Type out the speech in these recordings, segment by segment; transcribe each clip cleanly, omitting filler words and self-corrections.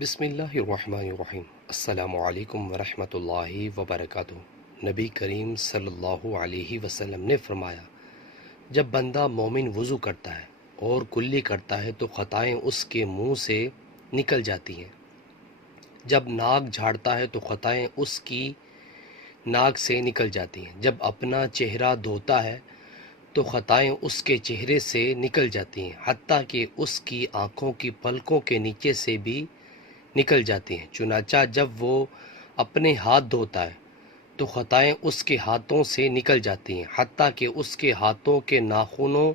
بسم اللہ الرحمن الرحیم۔ السلام علیکم ورحمۃ اللہ وبرکاتہ۔ نبی کریم صلی اللہ علیہ وسلم نے فرمایا، جب بندہ مومن وضو کرتا ہے اور کلی کرتا ہے تو خطائیں اس کے منہ سے نکل جاتی ہیں۔ جب ناک جھاڑتا ہے تو خطائیں اس کی ناک سے نکل جاتی ہیں۔ جب اپنا چہرہ دھوتا ہے تو خطائیں اس کے چہرے سے نکل جاتی ہیں، حتیٰ کہ اس کی آنکھوں کی پلکوں کے نیچے سے بھی نکل جاتی ہیں۔ چنانچہ جب وہ اپنے ہاتھ دھوتا ہے تو خطائیں اس کے ہاتھوں سے نکل جاتی ہیں، حتیٰ کہ اس کے ہاتھوں کے ناخنوں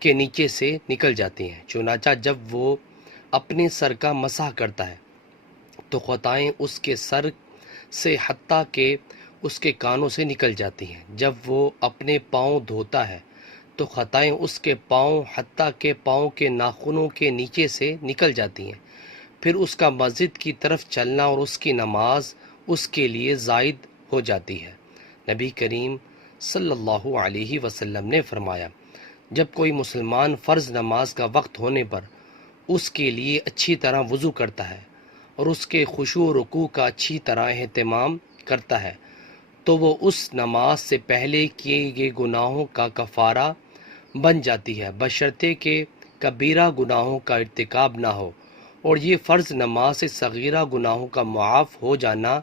کے نیچے سے نکل جاتی ہیں۔ چنانچہ جب وہ اپنے سر کا مسح کرتا ہے تو خطائیں اس کے سر سے حتیٰ کہ اس کے کانوں سے نکل جاتی ہیں۔ جب وہ اپنے پاؤں دھوتا ہے تو خطائیں اس کے پاؤں حتیٰ کہ پاؤں کے ناخنوں کے نیچے سے نکل جاتی ہیں۔ پھر اس کا مسجد کی طرف چلنا اور اس کی نماز اس کے لیے زائد ہو جاتی ہے۔ نبی کریم صلی اللہ علیہ وسلم نے فرمایا، جب کوئی مسلمان فرض نماز کا وقت ہونے پر اس کے لیے اچھی طرح وضو کرتا ہے اور اس کے خشوع و رکوع کا اچھی طرح اہتمام کرتا ہے تو وہ اس نماز سے پہلے کیے گئے گناہوں کا کفارہ بن جاتی ہے، بشرطے کہ کبیرہ گناہوں کا ارتکاب نہ ہو، اور یہ فرض نماز سے صغیرہ گناہوں کا معاف ہو جانا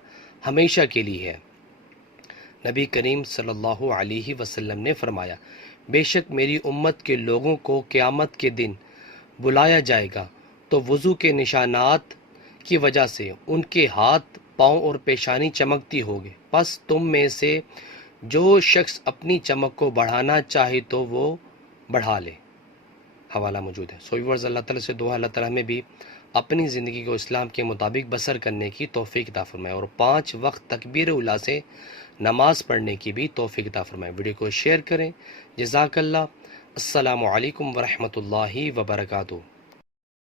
ہمیشہ کے لیے ہے۔ نبی کریم صلی اللہ علیہ وسلم نے فرمایا، بے شک میری امت کے لوگوں کو قیامت کے دن بلایا جائے گا تو وضو کے نشانات کی وجہ سے ان کے ہاتھ، پاؤں اور پیشانی چمکتی ہوگی، پس تم میں سے جو شخص اپنی چمک کو بڑھانا چاہے تو وہ بڑھا لے۔ حوالہ موجود ہے۔ ویورز، اللہ تعالیٰ سے دعا اللہ تعالیٰ ہمیں بھی اپنی زندگی کو اسلام کے مطابق بسر کرنے کی توفیق عطا فرمائے اور 5 وقت تکبیر اولیٰ سے نماز پڑھنے کی بھی توفیق عطا فرمائے۔ ویڈیو کو شیئر کریں۔ جزاک اللہ۔ السلام علیکم ورحمۃ اللہ وبرکاتہ۔